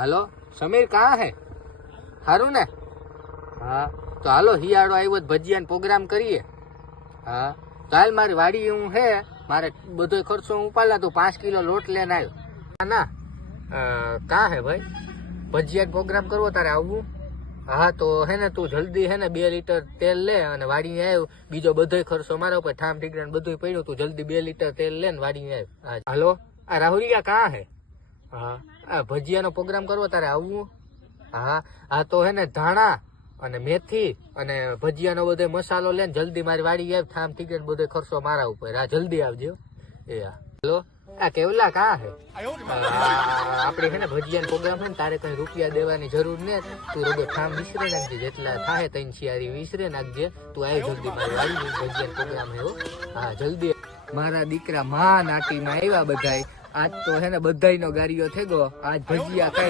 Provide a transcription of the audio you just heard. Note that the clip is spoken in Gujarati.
હાલો સમીર કहाँ है? સારું ને? હા તો હાલો હિયાળો આવ્યો ભજીયાનો પ્રોગ્રામ કરીએ. હા તો હાલ મારી વાડી હું હે મારે બધો ખર્ચો હું ઉપાડલા તું 5 કિલો લોટ લઈને આવ્યો. ના કાં હે ભાઈ ભજીયાનો પ્રોગ્રામ કરવો તારે આવવું? હા તો હે ને તું જલ્દી હે ને 2 લીટર તેલ લે અને વાડીને આવ્યો બીજો બધો ખર્ચો મારા ઉપર ઠામ ઠીકરા બધું પડ્યું તું જલ્દી 2 લીટર તેલ લે ને વાડીને આવ્યો. હાલો આ રાહુલિયા કાં હે? હા આ ભજીયાનો પ્રોગ્રામ કરવો તારે આવવું? હા હા તો હે ને ધાણા અને મેથી અને ભજીયાનો બધો મસાલો લે ને જલ્દી મારી વાડી આવ ઠામ ઠીકરા બધો ખર્ચો મારા ઉપર. હા જલ્દી આવજો. એ હા હેલો આ કેવલા કાં હે? આપણે છે ને ભજીયાનો પ્રોગ્રામ છે ને તારે કઈ રૂપિયા દેવાની જરૂર ને તું રોડો ઠામ વિસરે નાખજે જેટલા થાય 3 શિયારી વિસરે નાખજે તું આવ જલ્દી મારી વાડી ભજીયાનો પ્રોગ્રામ હે. હા જલ્દી મારા દીકરા માં નાટીમાં આવ્યા બધાય આજ તો હે ને બધાયનો ગાડીઓ થઈ ગયો આજ ભજીયા